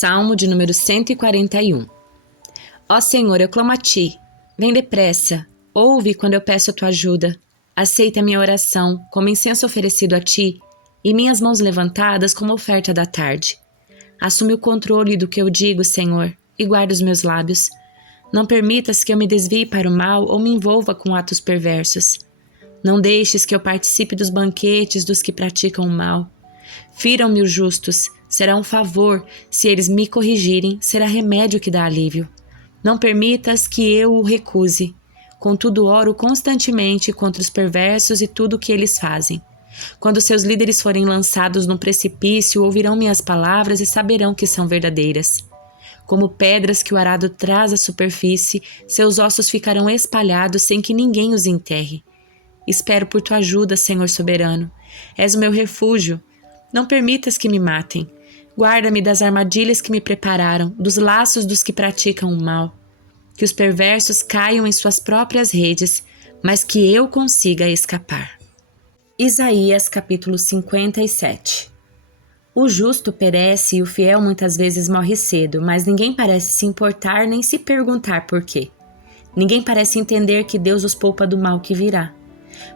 Salmo de número 141. Ó Senhor, eu clamo a Ti. Vem depressa. Ouve quando eu peço a Tua ajuda. Aceita minha oração como incenso oferecido a Ti e minhas mãos levantadas como oferta da tarde. Assume o controle do que eu digo, Senhor, e guarda os meus lábios. Não permitas que eu me desvie para o mal ou me envolva com atos perversos. Não deixes que eu participe dos banquetes dos que praticam o mal. Firam-me os justos, será um favor, se eles me corrigirem, será remédio que dá alívio. Não permitas que eu o recuse. Contudo, oro constantemente contra os perversos e tudo o que eles fazem. Quando seus líderes forem lançados num precipício, ouvirão minhas palavras e saberão que são verdadeiras. Como pedras que o arado traz à superfície, seus ossos ficarão espalhados sem que ninguém os enterre. Espero por tua ajuda, Senhor soberano. És o meu refúgio. Não permitas que me matem. Guarda-me das armadilhas que me prepararam, dos laços dos que praticam o mal. Que os perversos caiam em suas próprias redes, mas que eu consiga escapar. Isaías capítulo 57. O justo perece e o fiel muitas vezes morre cedo, mas ninguém parece se importar nem se perguntar por quê. Ninguém parece entender que Deus os poupa do mal que virá.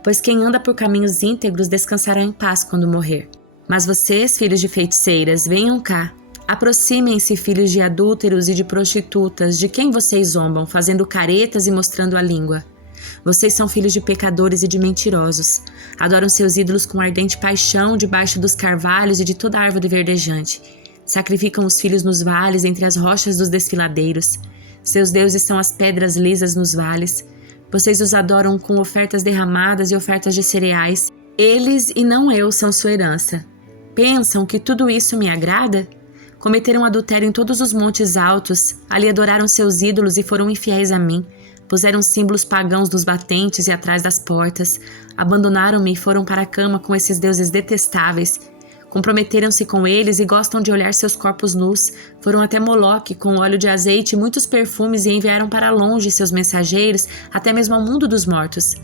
Pois quem anda por caminhos íntegros descansará em paz quando morrer. Mas vocês, filhos de feiticeiras, venham cá. Aproximem-se, filhos de adúlteros e de prostitutas, de quem vocês zombam, fazendo caretas e mostrando a língua. Vocês são filhos de pecadores e de mentirosos. Adoram seus ídolos com ardente paixão debaixo dos carvalhos e de toda árvore verdejante. Sacrificam os filhos nos vales, entre as rochas dos desfiladeiros. Seus deuses são as pedras lisas nos vales. Vocês os adoram com ofertas derramadas e ofertas de cereais. Eles e não eu são sua herança. Pensam que tudo isso me agrada? Cometeram adultério em todos os montes altos, ali adoraram seus ídolos e foram infiéis a mim. Puseram símbolos pagãos nos batentes e atrás das portas. Abandonaram-me e foram para a cama com esses deuses detestáveis. Comprometeram-se com eles e gostam de olhar seus corpos nus. Foram até Moloque com óleo de azeite e muitos perfumes e enviaram para longe seus mensageiros, até mesmo ao mundo dos mortos.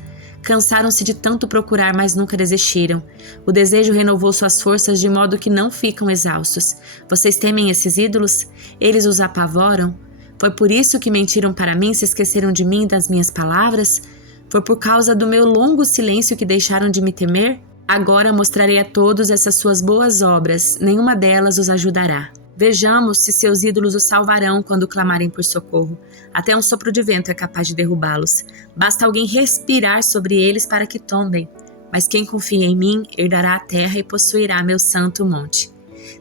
Cansaram-se de tanto procurar, mas nunca desistiram. O desejo renovou suas forças de modo que não ficam exaustos. Vocês temem esses ídolos? Eles os apavoram? Foi por isso que mentiram para mim, se esqueceram de mim e das minhas palavras? Foi por causa do meu longo silêncio que deixaram de me temer? Agora mostrarei a todos essas suas boas obras, nenhuma delas os ajudará. Vejamos se seus ídolos os salvarão quando clamarem por socorro. Até um sopro de vento é capaz de derrubá-los. Basta alguém respirar sobre eles para que tombem. Mas quem confia em mim herdará a terra e possuirá meu santo monte.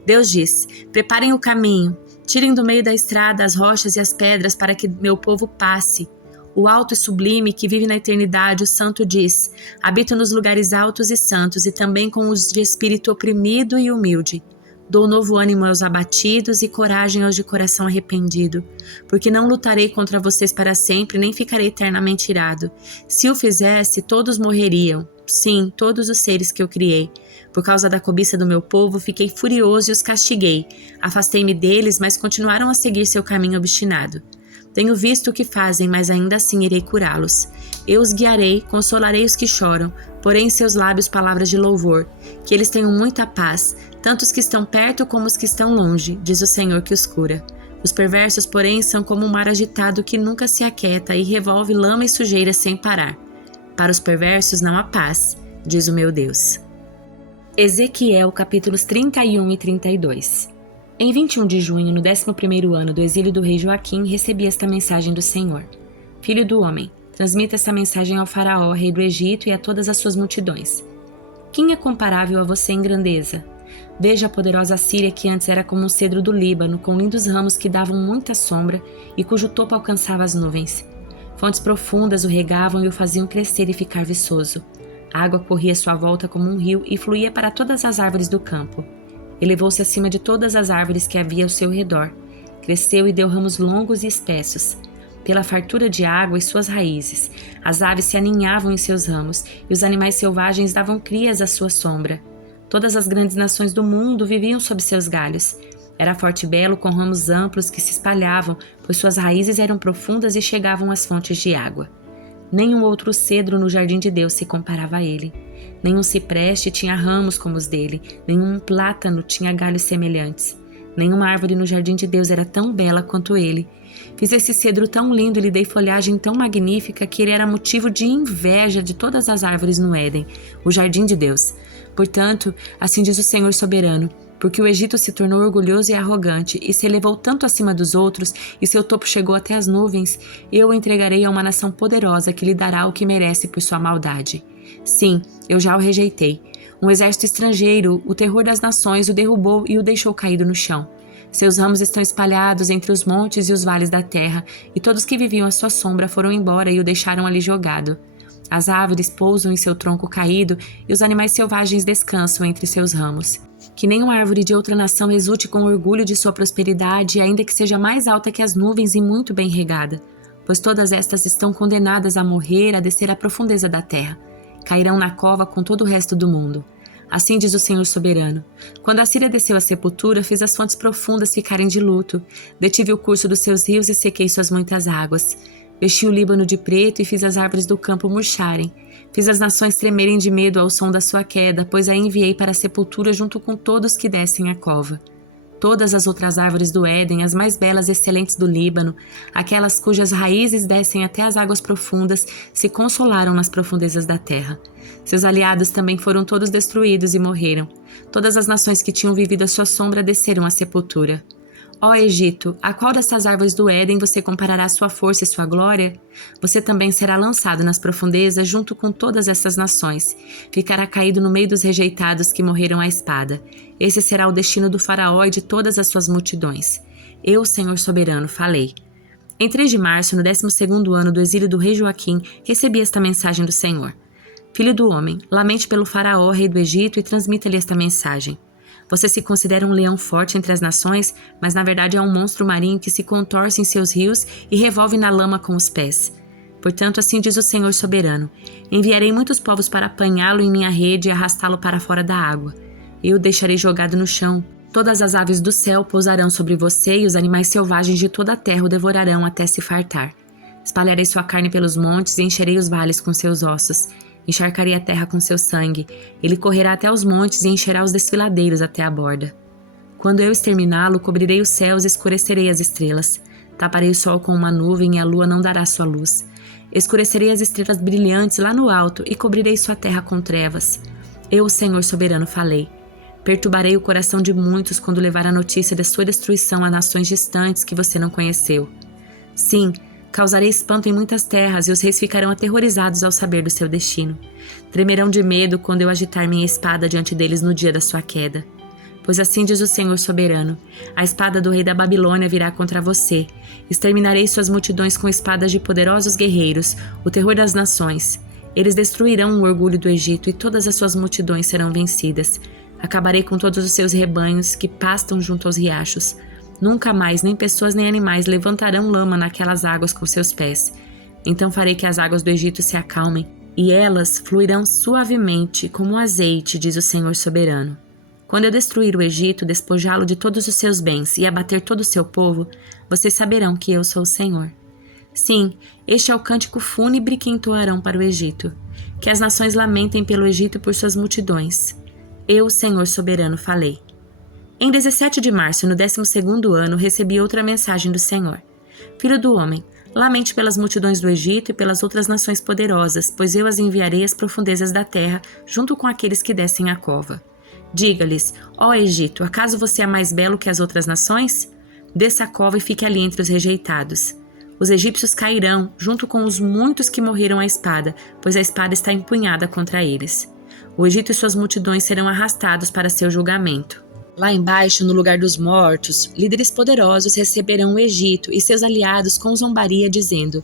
Deus diz: preparem o caminho, tirem do meio da estrada as rochas e as pedras para que meu povo passe. O alto e sublime que vive na eternidade, o santo diz: habito nos lugares altos e santos e também com os de espírito oprimido e humilde. Dou novo ânimo aos abatidos e coragem aos de coração arrependido, porque não lutarei contra vocês para sempre, nem ficarei eternamente irado. Se o fizesse, todos morreriam. Sim, todos os seres que eu criei. Por causa da cobiça do meu povo, fiquei furioso e os castiguei. Afastei-me deles, mas continuaram a seguir seu caminho obstinado. Tenho visto o que fazem, mas ainda assim irei curá-los. Eu os guiarei, consolarei os que choram, porém em seus lábios palavras de louvor. Que eles tenham muita paz, tanto os que estão perto como os que estão longe, diz o Senhor que os cura. Os perversos, porém, são como um mar agitado que nunca se aquieta e revolve lama e sujeira sem parar. Para os perversos não há paz, diz o meu Deus. Ezequiel capítulos 31 e 32. Em 21 de junho, no 11º ano do exílio do rei Joaquim, recebi esta mensagem do Senhor. Filho do homem, transmita essa mensagem ao faraó, rei do Egito, e a todas as suas multidões. Quem é comparável a você em grandeza? Veja a poderosa Síria, que antes era como um cedro do Líbano, com lindos ramos que davam muita sombra e cujo topo alcançava as nuvens. Fontes profundas o regavam e o faziam crescer e ficar viçoso. A água corria à sua volta como um rio e fluía para todas as árvores do campo. Elevou-se acima de todas as árvores que havia ao seu redor. Cresceu e deu ramos longos e espessos. Pela fartura de água e suas raízes, as aves se aninhavam em seus ramos e os animais selvagens davam crias à sua sombra. Todas as grandes nações do mundo viviam sob seus galhos. Era forte e belo, com ramos amplos que se espalhavam, pois suas raízes eram profundas e chegavam às fontes de água. Nenhum outro cedro no jardim de Deus se comparava a ele. Nenhum cipreste tinha ramos como os dele, nenhum plátano tinha galhos semelhantes. Nenhuma árvore no jardim de Deus era tão bela quanto ele. Fiz esse cedro tão lindo e lhe dei folhagem tão magnífica que ele era motivo de inveja de todas as árvores no Éden, o jardim de Deus. Portanto, assim diz o Senhor soberano, porque o Egito se tornou orgulhoso e arrogante e se elevou tanto acima dos outros e seu topo chegou até as nuvens, eu o entregarei a uma nação poderosa que lhe dará o que merece por sua maldade. Sim, eu já o rejeitei. Um exército estrangeiro, o terror das nações, o derrubou e o deixou caído no chão. Seus ramos estão espalhados entre os montes e os vales da terra, e todos que viviam à sua sombra foram embora e o deixaram ali jogado. As árvores pousam em seu tronco caído e os animais selvagens descansam entre seus ramos. Que nenhuma árvore de outra nação exulte com orgulho de sua prosperidade, ainda que seja mais alta que as nuvens e muito bem regada, pois todas estas estão condenadas a morrer, a descer à profundeza da terra. Cairão na cova com todo o resto do mundo. Assim diz o Senhor soberano. Quando a Síria desceu à sepultura, fiz as fontes profundas ficarem de luto. Detive o curso dos seus rios e sequei suas muitas águas. Vesti o Líbano de preto e fiz as árvores do campo murcharem. Fiz as nações tremerem de medo ao som da sua queda, pois a enviei para a sepultura junto com todos que descem à cova. Todas as outras árvores do Éden, as mais belas e excelentes do Líbano, aquelas cujas raízes descem até as águas profundas, se consolaram nas profundezas da terra. Seus aliados também foram todos destruídos e morreram. Todas as nações que tinham vivido à sua sombra desceram à sepultura. Ó Egito, a qual dessas árvores do Éden você comparará sua força e sua glória? Você também será lançado nas profundezas junto com todas essas nações. Ficará caído no meio dos rejeitados que morreram à espada. Esse será o destino do faraó e de todas as suas multidões. Eu, Senhor soberano, falei. Em 3 de março, no 12º ano do exílio do rei Joaquim, recebi esta mensagem do Senhor. Filho do homem, lamente pelo faraó, rei do Egito, e transmita-lhe esta mensagem. Você se considera um leão forte entre as nações, mas na verdade é um monstro marinho que se contorce em seus rios e revolve na lama com os pés. Portanto, assim diz o Senhor soberano, enviarei muitos povos para apanhá-lo em minha rede e arrastá-lo para fora da água. Eu o deixarei jogado no chão. Todas as aves do céu pousarão sobre você e os animais selvagens de toda a terra o devorarão até se fartar. Espalharei sua carne pelos montes e encherei os vales com seus ossos. Encharcarei a terra com seu sangue. Ele correrá até os montes e encherá os desfiladeiros até a borda. Quando eu exterminá-lo, cobrirei os céus e escurecerei as estrelas. Taparei o sol com uma nuvem e a lua não dará sua luz. Escurecerei as estrelas brilhantes lá no alto e cobrirei sua terra com trevas. Eu, o Senhor soberano, falei. Perturbarei o coração de muitos quando levar a notícia da sua destruição a nações distantes que você não conheceu. Sim, causarei espanto em muitas terras e os reis ficarão aterrorizados ao saber do seu destino. Tremerão de medo quando eu agitar minha espada diante deles no dia da sua queda. Pois assim diz o Senhor soberano, a espada do rei da Babilônia virá contra você. Exterminarei suas multidões com espadas de poderosos guerreiros, o terror das nações. Eles destruirão o orgulho do Egito e todas as suas multidões serão vencidas. Acabarei com todos os seus rebanhos que pastam junto aos riachos. Nunca mais nem pessoas nem animais levantarão lama naquelas águas com seus pés. Então farei que as águas do Egito se acalmem, e elas fluirão suavemente como azeite, diz o Senhor soberano. Quando eu destruir o Egito, despojá-lo de todos os seus bens e abater todo o seu povo, vocês saberão que eu sou o Senhor. Sim, este é o cântico fúnebre que entoarão para o Egito. Que as nações lamentem pelo Egito e por suas multidões. Eu, Senhor soberano, falei. Em 17 de março, no 12º ano, recebi outra mensagem do Senhor. Filho do homem, lamente pelas multidões do Egito e pelas outras nações poderosas, pois eu as enviarei às profundezas da terra, junto com aqueles que descem à cova. Diga-lhes, ó Egito, acaso você é mais belo que as outras nações? Desça a cova e fique ali entre os rejeitados. Os egípcios cairão, junto com os muitos que morreram à espada, pois a espada está empunhada contra eles. O Egito e suas multidões serão arrastados para seu julgamento. Lá embaixo, no lugar dos mortos, líderes poderosos receberão o Egito e seus aliados com zombaria, dizendo: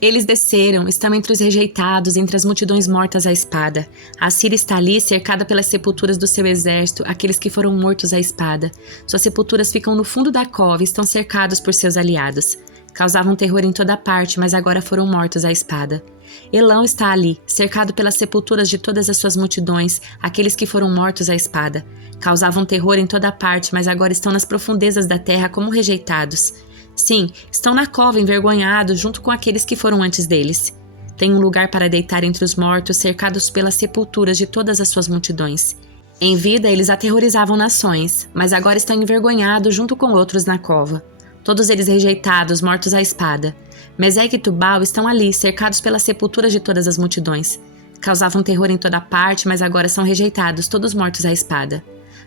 eles desceram, estão entre os rejeitados, entre as multidões mortas à espada. A Síria está ali, cercada pelas sepulturas do seu exército, aqueles que foram mortos à espada. Suas sepulturas ficam no fundo da cova e estão cercados por seus aliados. Causavam terror em toda parte, mas agora foram mortos à espada. Elão está ali, cercado pelas sepulturas de todas as suas multidões, aqueles que foram mortos à espada. Causavam terror em toda parte, mas agora estão nas profundezas da terra como rejeitados. Sim, estão na cova envergonhados junto com aqueles que foram antes deles. Têm um lugar para deitar entre os mortos, cercados pelas sepulturas de todas as suas multidões. Em vida, eles aterrorizavam nações, mas agora estão envergonhados junto com outros na cova. Todos eles rejeitados, mortos à espada. Mesec e Tubal estão ali, cercados pelas sepulturas de todas as multidões. Causavam terror em toda parte, mas agora são rejeitados, todos mortos à espada.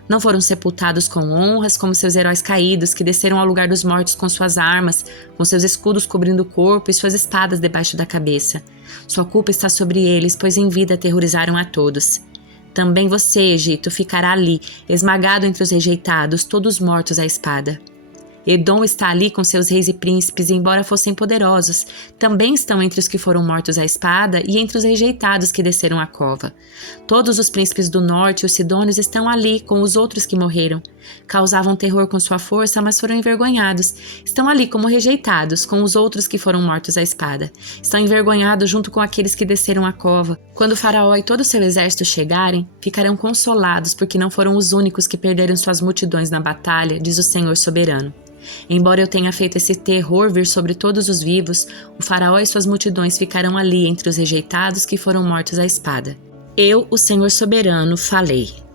Não foram sepultados com honras como seus heróis caídos, que desceram ao lugar dos mortos com suas armas, com seus escudos cobrindo o corpo e suas espadas debaixo da cabeça. Sua culpa está sobre eles, pois em vida aterrorizaram a todos. Também você, Egito, ficará ali, esmagado entre os rejeitados, todos mortos à espada. Edom está ali com seus reis e príncipes, e embora fossem poderosos, também estão entre os que foram mortos à espada e entre os rejeitados que desceram à cova. Todos os príncipes do norte e os sidônios estão ali com os outros que morreram. Causavam terror com sua força, mas foram envergonhados. Estão ali como rejeitados, com os outros que foram mortos à espada. Estão envergonhados junto com aqueles que desceram à cova. Quando Faraó e todo o seu exército chegarem, ficarão consolados, porque não foram os únicos que perderam suas multidões na batalha, diz o Senhor soberano. Embora eu tenha feito esse terror vir sobre todos os vivos, o faraó e suas multidões ficarão ali entre os rejeitados que foram mortos à espada. Eu, o Senhor soberano, falei.